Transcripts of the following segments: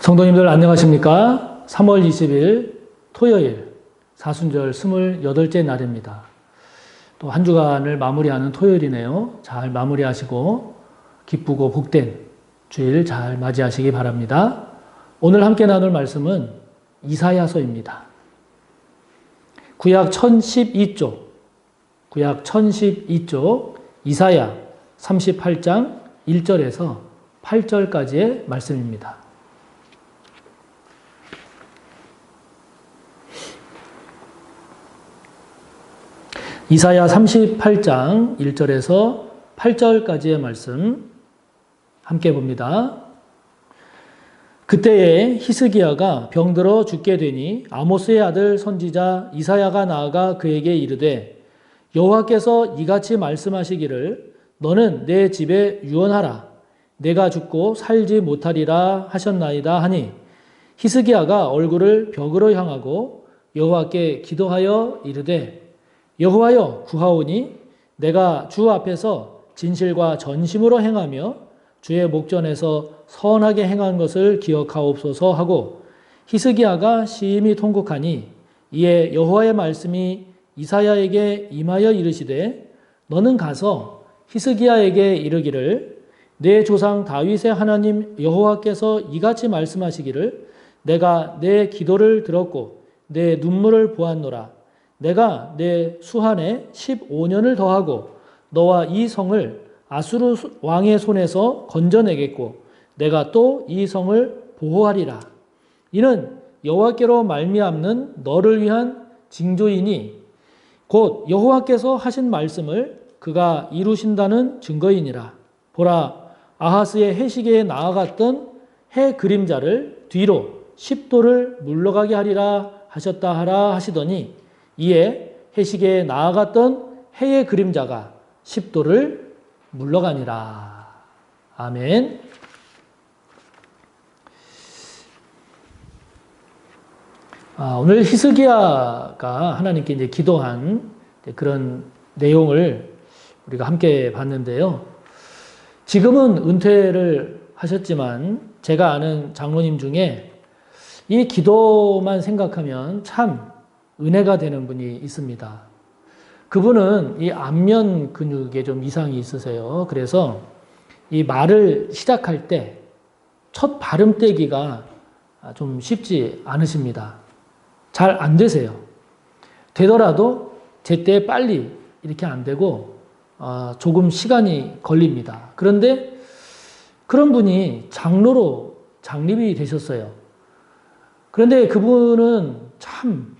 성도님들 안녕하십니까? 3월 20일 토요일 사순절 28째 날입니다. 또 한 주간을 마무리하는 토요일이네요. 잘 마무리하시고 기쁘고 복된 주일 잘 맞이하시기 바랍니다. 오늘 함께 나눌 말씀은 이사야서입니다. 구약 1012쪽 이사야 38장 1절에서 8절까지의 말씀입니다. 이사야 38장 1절에서 8절까지의 말씀 함께 봅니다. 그때에 히스기야가 병들어 죽게 되니 아모스의 아들 선지자 이사야가 나아가 그에게 이르되 여호와께서 이같이 말씀하시기를 너는 내 집에 유언하라. 내가 죽고 살지 못하리라 하셨나이다 하니 히스기야가 얼굴을 벽으로 향하고 여호와께 기도하여 이르되 여호와여 구하오니 내가 주 앞에서 진실과 전심으로 행하며 주의 목전에서 선하게 행한 것을 기억하옵소서 하고 히스기야가 심히 통곡하니 이에 여호와의 말씀이 이사야에게 임하여 이르시되 너는 가서 히스기야에게 이르기를 내 조상 다윗의 하나님 여호와께서 이같이 말씀하시기를 내가 내 기도를 들었고 내 눈물을 보았노라. 내가 내 수한에 15년을 더하고 너와 이 성을 아수르 왕의 손에서 건져내겠고 내가 또 이 성을 보호하리라. 이는 여호와께로 말미암는 너를 위한 징조이니 곧 여호와께서 하신 말씀을 그가 이루신다는 증거이니라. 보라 아하스의 해시계에 나아갔던 해 그림자를 뒤로 10도를 물러가게 하리라 하셨다 하라 하시더니 이에 해시계에 나아갔던 해의 그림자가 10도를 물러가니라. 아멘. 오늘 히스기야가 하나님께 이제 기도한 그런 내용을 우리가 함께 봤는데요. 지금은 은퇴를 하셨지만 제가 아는 장로님 중에 이 기도만 생각하면 참 은혜가 되는 분이 있습니다. 그분은 이 안면 근육에 좀 이상이 있으세요. 그래서 이 말을 시작할 때 첫 발음 떼기가 좀 쉽지 않으십니다. 잘 안 되세요. 되더라도 제때 빨리 이렇게 안 되고 조금 시간이 걸립니다. 그런데 그런 분이 장로로 장립이 되셨어요. 그런데 그분은 참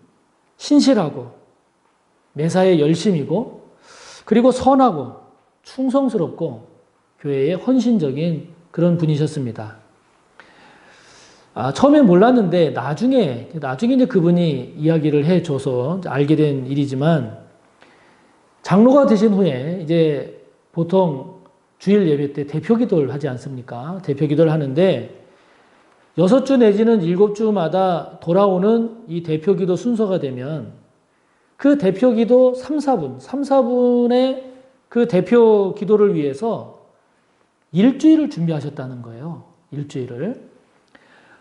신실하고 매사에 열심이고 그리고 선하고 충성스럽고 교회에 헌신적인 그런 분이셨습니다. 처음에 몰랐는데 나중에 이제 그분이 이야기를 해줘서 알게 된 일이지만 장로가 되신 후에 이제 보통 주일 예배 때 대표 기도를 하지 않습니까? 대표 기도를 하는데 6주 내지는 7주마다 돌아오는 이 대표 기도 순서가 되면 그 대표 기도 3, 4분의 그 대표 기도를 위해서 일주일을 준비하셨다는 거예요. 일주일을.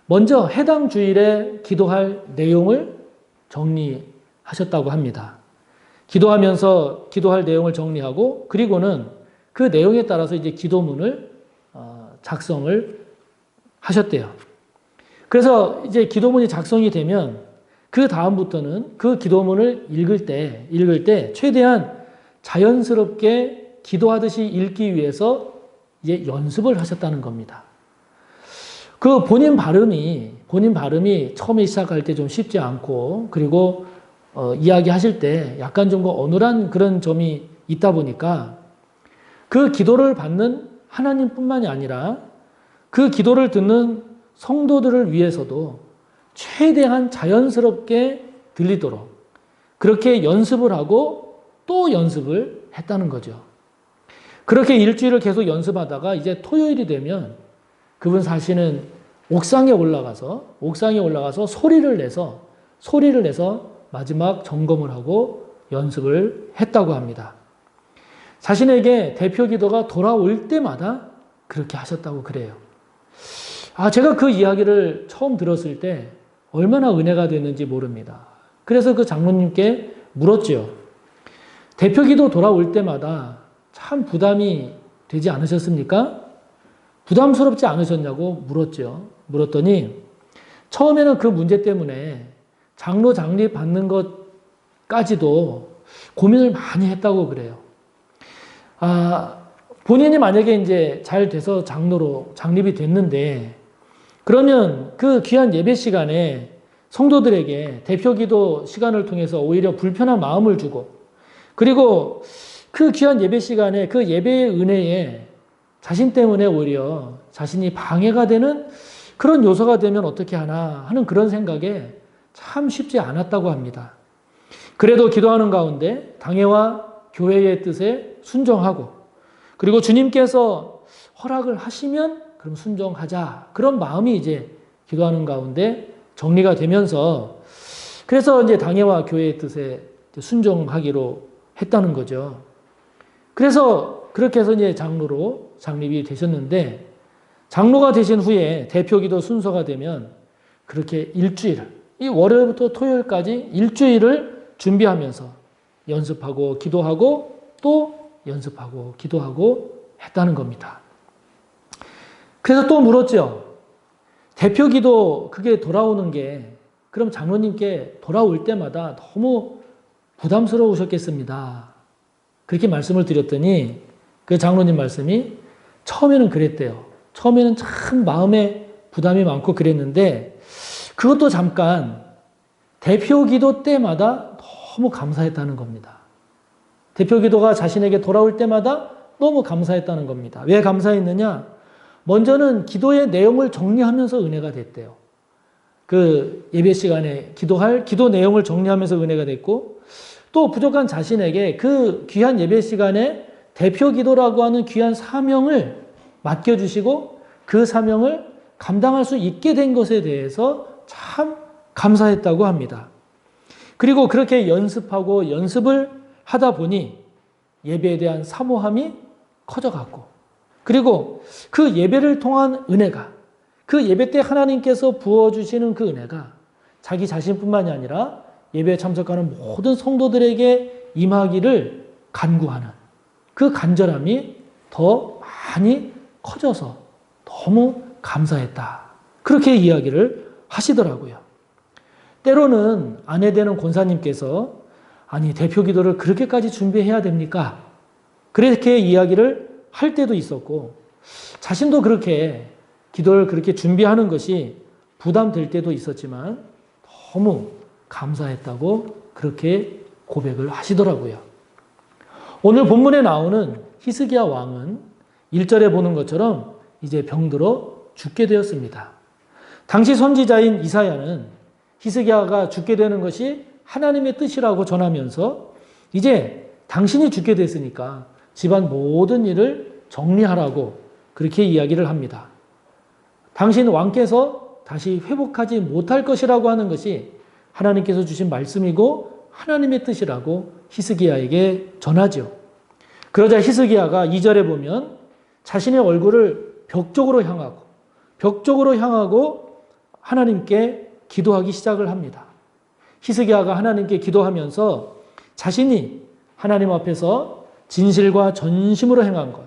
먼저 해당 주일에 기도할 내용을 정리하셨다고 합니다. 기도하면서 기도할 내용을 정리하고 그리고는 그 내용에 따라서 이제 기도문을 작성을 하셨대요. 그래서 이제 기도문이 작성이 되면 그 다음부터는 그 기도문을 읽을 때 최대한 자연스럽게 기도하듯이 읽기 위해서 이제 연습을 하셨다는 겁니다. 그 본인 발음이 처음에 시작할 때 좀 쉽지 않고 그리고 이야기하실 때 약간 좀 어눌한 그런 점이 있다 보니까 그 기도를 받는 하나님뿐만이 아니라 그 기도를 듣는 성도들을 위해서도 최대한 자연스럽게 들리도록 그렇게 연습을 하고 또 연습을 했다는 거죠. 그렇게 일주일을 계속 연습하다가 이제 토요일이 되면 그분 사실은 옥상에 올라가서 소리를 내서 마지막 점검을 하고 연습을 했다고 합니다. 자신에게 대표 기도가 돌아올 때마다 그렇게 하셨다고 그래요. 제가 그 이야기를 처음 들었을 때 얼마나 은혜가 됐는지 모릅니다. 그래서 그 장로님께 물었죠. 대표기도 돌아올 때마다 참 부담이 되지 않으셨습니까? 부담스럽지 않으셨냐고 물었죠. 물었더니 처음에는 그 문제 때문에 장로 장립 받는 것까지도 고민을 많이 했다고 그래요. 본인이 만약에 이제 잘 돼서 장로로 장립이 됐는데 그러면 그 귀한 예배 시간에 성도들에게 대표기도 시간을 통해서 오히려 불편한 마음을 주고 그리고 그 귀한 예배 시간에 그 예배의 은혜에 자신 때문에 오히려 자신이 방해가 되는 그런 요소가 되면 어떻게 하나 하는 그런 생각에 참 쉽지 않았다고 합니다. 그래도 기도하는 가운데 당회와 교회의 뜻에 순종하고 그리고 주님께서 허락을 하시면 그럼 순종하자. 그런 마음이 이제 기도하는 가운데 정리가 되면서 그래서 이제 당회와 교회의 뜻에 순종하기로 했다는 거죠. 그래서 그렇게 해서 이제 장로로 장립이 되셨는데 장로가 되신 후에 대표기도 순서가 되면 그렇게 일주일, 이 월요일부터 토요일까지 일주일을 준비하면서 연습하고 기도하고 또 연습하고 기도하고 했다는 겁니다. 그래서 또 물었죠. 대표기도 그게 돌아오는 게 그럼 장로님께 돌아올 때마다 너무 부담스러우셨겠습니다. 그렇게 말씀을 드렸더니 그 장로님 말씀이 처음에는 그랬대요. 처음에는 참 마음에 부담이 많고 그랬는데 그것도 잠깐 대표기도 때마다 너무 감사했다는 겁니다. 대표기도가 자신에게 돌아올 때마다 너무 감사했다는 겁니다. 왜 감사했느냐? 먼저는 기도의 내용을 정리하면서 은혜가 됐대요. 그 예배 시간에 기도할 기도 내용을 정리하면서 은혜가 됐고 또 부족한 자신에게 그 귀한 예배 시간에 대표 기도라고 하는 귀한 사명을 맡겨주시고 그 사명을 감당할 수 있게 된 것에 대해서 참 감사했다고 합니다. 그리고 그렇게 연습하고 연습을 하다 보니 예배에 대한 사모함이 커져갔고 그리고 그 예배를 통한 은혜가 그 예배 때 하나님께서 부어주시는 그 은혜가 자기 자신뿐만이 아니라 예배에 참석하는 모든 성도들에게 임하기를 간구하는 그 간절함이 더 많이 커져서 너무 감사했다. 그렇게 이야기를 하시더라고요. 때로는 아내 되는 권사님께서 아니 대표 기도를 그렇게까지 준비해야 됩니까? 그렇게 이야기를 할 때도 있었고 자신도 그렇게 기도를 그렇게 준비하는 것이 부담될 때도 있었지만 너무 감사했다고 그렇게 고백을 하시더라고요. 오늘 본문에 나오는 히스기야 왕은 1절에 보는 것처럼 이제 병들어 죽게 되었습니다. 당시 선지자인 이사야는 히스기야가 죽게 되는 것이 하나님의 뜻이라고 전하면서 이제 당신이 죽게 됐으니까 집안 모든 일을 정리하라고 그렇게 이야기를 합니다. 당신 왕께서 다시 회복하지 못할 것이라고 하는 것이 하나님께서 주신 말씀이고 하나님의 뜻이라고 히스기야에게 전하죠. 그러자 히스기야가 2절에 보면 자신의 얼굴을 벽 쪽으로 향하고 하나님께 기도하기 시작을 합니다. 히스기야가 하나님께 기도하면서 자신이 하나님 앞에서 진실과 전심으로 행한 것,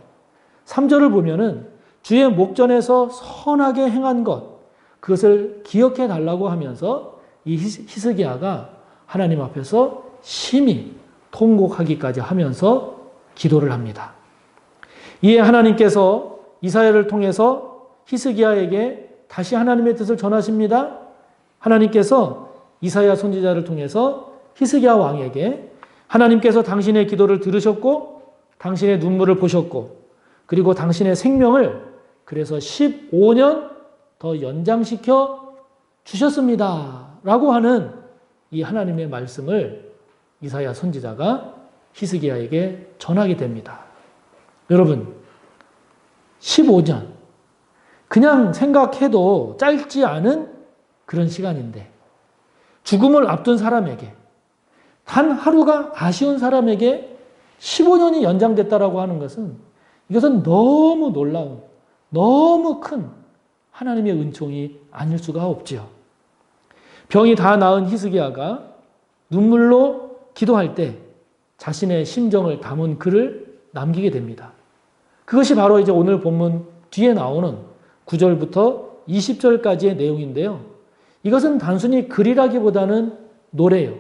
3절을 보면은 주의 목전에서 선하게 행한 것, 그것을 기억해 달라고 하면서 이 히스기야가 하나님 앞에서 심히 통곡하기까지 하면서 기도를 합니다. 이에 하나님께서 이사야를 통해서 히스기야에게 다시 하나님의 뜻을 전하십니다. 하나님께서 이사야 선지자를 통해서 히스기야 왕에게 하나님께서 당신의 기도를 들으셨고 당신의 눈물을 보셨고 그리고 당신의 생명을 그래서 15년 더 연장시켜 주셨습니다. 라고 하는 이 하나님의 말씀을 이사야 선지자가 히스기야에게 전하게 됩니다. 여러분, 15년. 그냥 생각해도 짧지 않은 그런 시간인데 죽음을 앞둔 사람에게 단 하루가 아쉬운 사람에게 15년이 연장됐다라고 하는 것은 이것은 너무 놀라운, 너무 큰 하나님의 은총이 아닐 수가 없지요. 병이 다 나은 히스기야가 눈물로 기도할 때 자신의 심정을 담은 글을 남기게 됩니다. 그것이 바로 이제 오늘 본문 뒤에 나오는 9절부터 20절까지의 내용인데요. 이것은 단순히 글이라기보다는 노래요,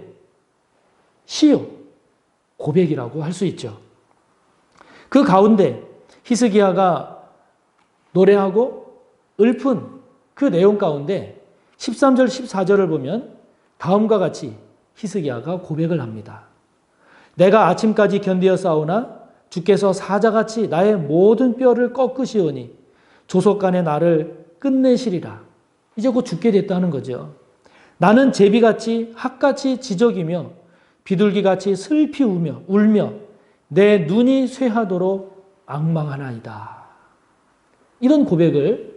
시요, 고백이라고 할 수 있죠. 그 가운데 히스기야가 노래하고 읊은 그 내용 가운데 13절, 14절을 보면 다음과 같이 히스기야가 고백을 합니다. 내가 아침까지 견디어 싸우나 주께서 사자같이 나의 모든 뼈를 꺾으시오니 조속간에 나를 끝내시리라. 이제 곧 죽게 됐다는 거죠. 나는 제비같이 학같이 지저귀며 비둘기같이 슬피 울며 내 눈이 쇠하도록 앙망하나이다. 이런 고백을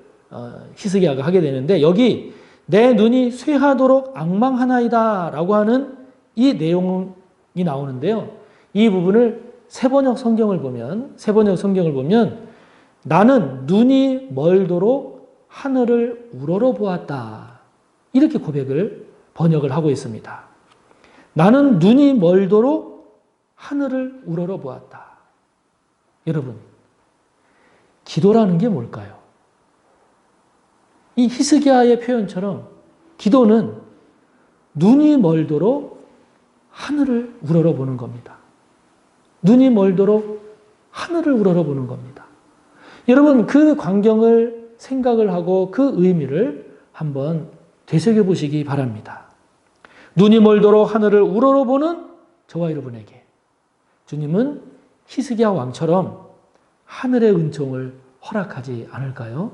히스기야가 하게 되는데 여기 내 눈이 쇠하도록 앙망하나이다 라고 하는 이 내용이 나오는데요. 이 부분을 세번역 성경을 보면 나는 눈이 멀도록 하늘을 우러러 보았다. 이렇게 번역을 하고 있습니다. 나는 눈이 멀도록 하늘을 우러러 보았다. 여러분, 기도라는 게 뭘까요? 이 히스기야의 표현처럼 기도는 눈이 멀도록 하늘을 우러러 보는 겁니다. 눈이 멀도록 하늘을 우러러 보는 겁니다. 여러분, 그 광경을 생각을 하고 그 의미를 한번 되새겨보시기 바랍니다. 눈이 멀도록 하늘을 우러러보는 저와 여러분에게 주님은 히스기야 왕처럼 하늘의 은총을 허락하지 않을까요?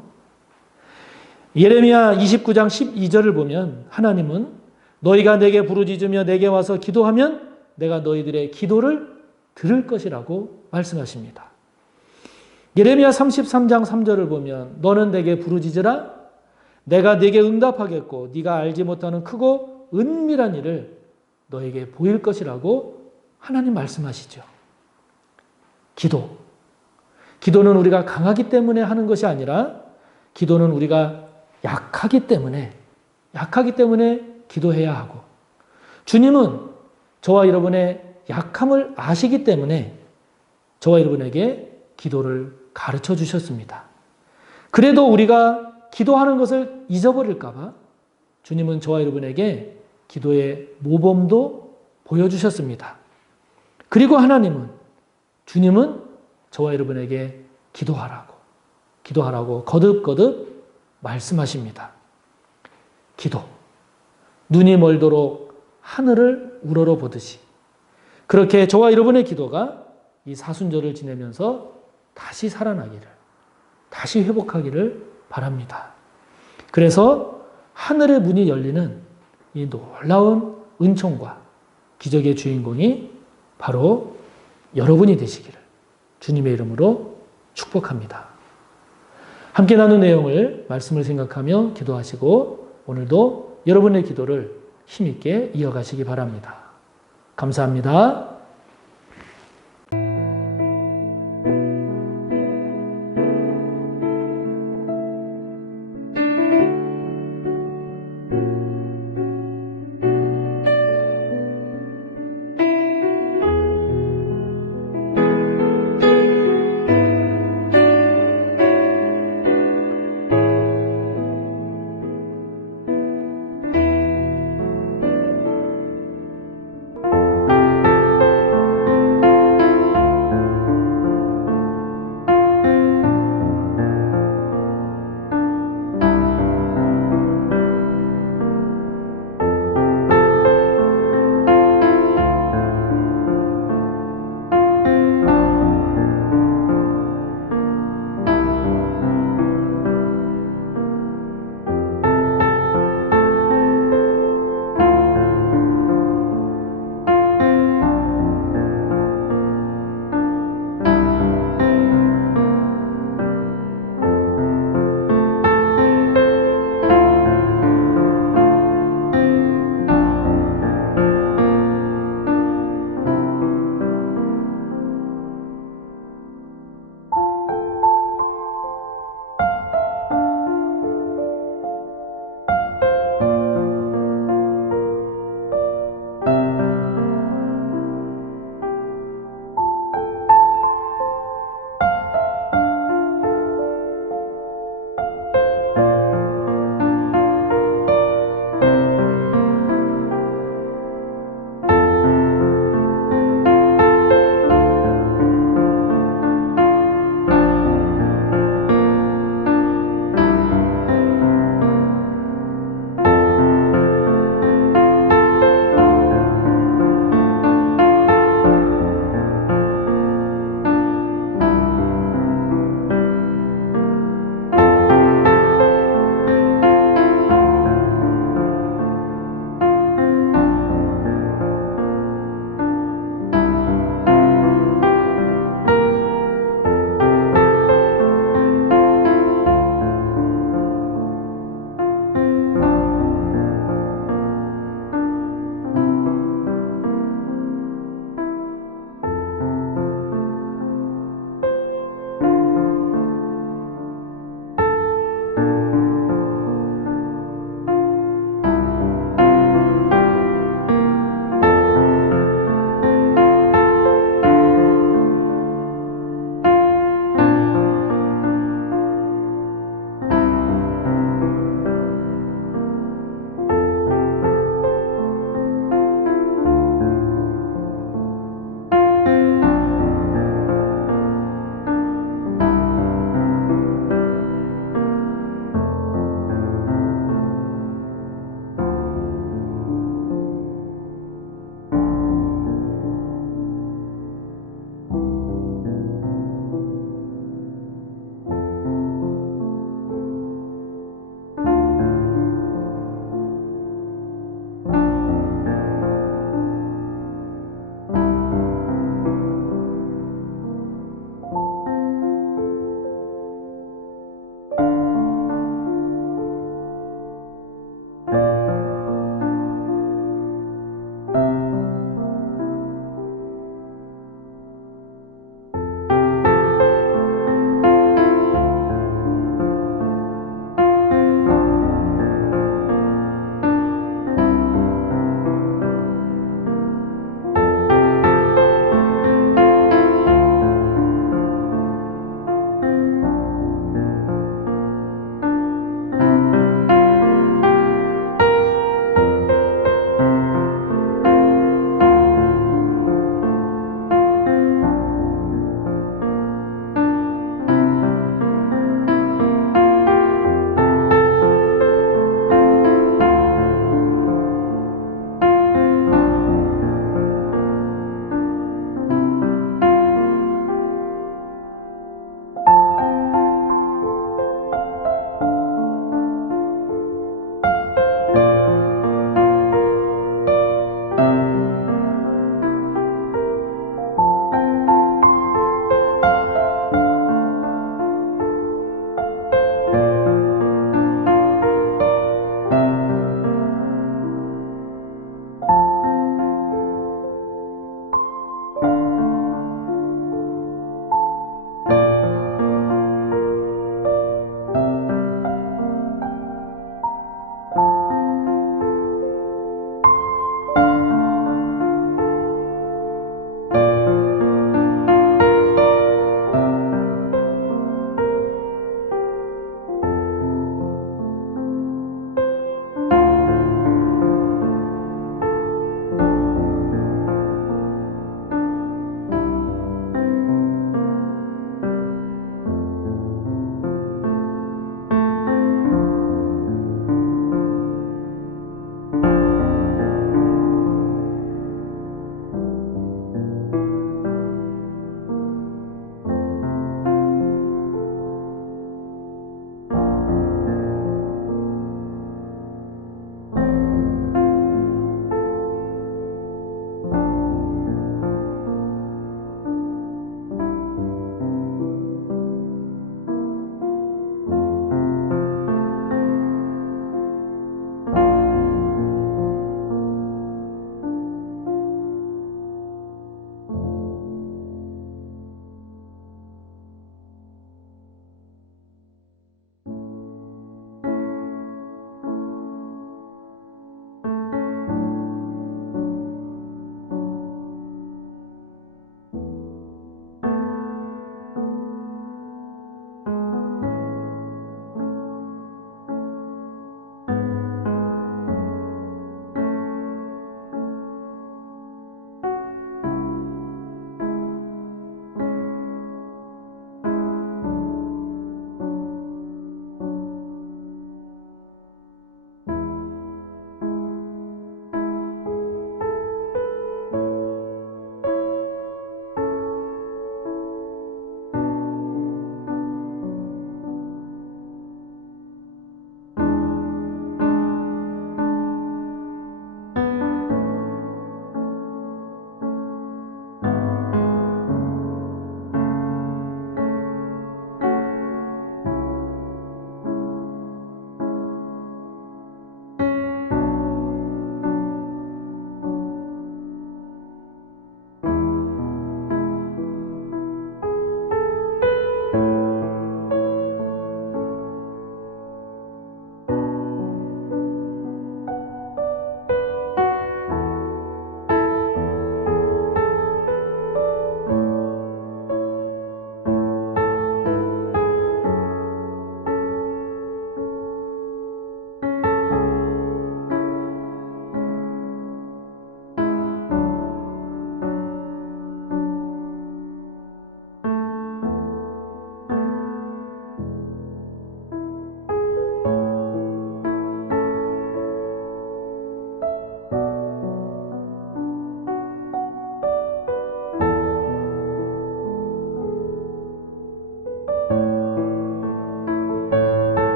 예레미야 29장 12절을 보면 하나님은 너희가 내게 부르짖으며 내게 와서 기도하면 내가 너희들의 기도를 들을 것이라고 말씀하십니다. 예레미야 33장 3절을 보면 너는 내게 부르짖으라 내가 네게 응답하겠고 네가 알지 못하는 크고 은밀한 일을 너에게 보일 것이라고 하나님 말씀하시죠. 기도는 우리가 강하기 때문에 하는 것이 아니라 기도는 우리가 약하기 때문에 기도해야 하고 주님은 저와 여러분의 약함을 아시기 때문에 저와 여러분에게 기도를 가르쳐 주셨습니다. 그래도 우리가 기도하는 것을 잊어버릴까 봐 주님은 저와 여러분에게 기도의 모범도 보여주셨습니다. 그리고 주님은 저와 여러분에게 기도하라고 거듭거듭 말씀하십니다. 눈이 멀도록 하늘을 우러러 보듯이 그렇게 저와 여러분의 기도가 이 사순절을 지내면서 다시 살아나기를, 다시 회복하기를 바랍니다. 그래서 하늘의 문이 열리는 이 놀라운 은총과 기적의 주인공이 바로 여러분이 되시기를 주님의 이름으로 축복합니다. 함께 나눈 내용을 말씀을 생각하며 기도하시고 오늘도 여러분의 기도를 힘있게 이어가시기 바랍니다. 감사합니다.